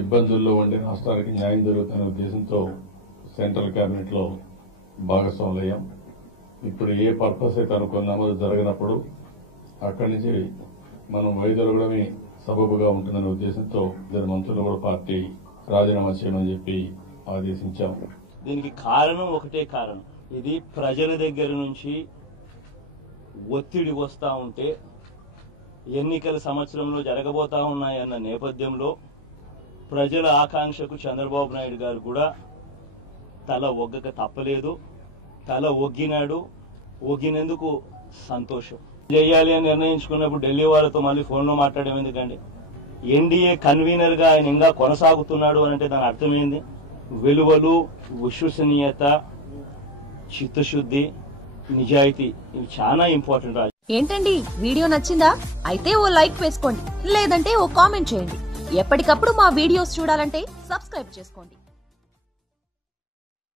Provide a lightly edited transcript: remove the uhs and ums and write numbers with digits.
ఇబ్బందుల్లో ఉండే రాష్ట్రానికి న్యాయం జరుగుతున్న ఉద్దేశంతో సెంట్రల్ కేబినెట్ లో భాగస్వాములయ్యాం. ఇప్పుడు ఏ పర్పస్ అయితే అనుకున్నామో జరగనప్పుడు అక్కడి నుంచి మనం వైదొలగడమే సబబుగా ఉంటుందనే ఉద్దేశంతో ఇద్దరు మంత్రులు కూడా పార్టీ రాజీనామా చేయమని చెప్పి ఆదేశించాం. దీనికి కారణం ఒకటే కారణం, ఇది ప్రజల దగ్గర నుంచి ఒత్తిడి వస్తా ఉంటే ఎన్నికల సంవత్సరంలో జరగబోతా ఉన్నాయన్న నేపథ్యంలో ప్రజల ఆకాంక్షకు చంద్రబాబు నాయుడు గారు కూడా తల ఒగ్గక తప్పలేదు. తల ఒగ్గినాడు. ఒగ్గినందుకు సంతోషం. చేయాలి అని నిర్ణయించుకున్నప్పుడు ఢిల్లీ వాళ్ళతో మళ్ళీ ఫోన్లో మాట్లాడడం ఎందుకండి? ఎన్డీఏ కన్వీనర్ గా ఆయన ఇంకా కొనసాగుతున్నాడు అంటే దాని అర్థమైంది. విలువలు, విశ్వసనీయత, చిత్తశుద్ధి, నిజాయితీ ఇవి చాలా ఇంపార్టెంట్. ఏంటండి వీడియో నచ్చిందా? అయితే ఓ లైక్ వేసుకోండి, లేదంటే ఓ కామెంట్ చేయండి. ఎప్పటికప్పుడు మా వీడియోస్ చూడాలంటే సబ్స్క్రైబ్ చేసుకోండి.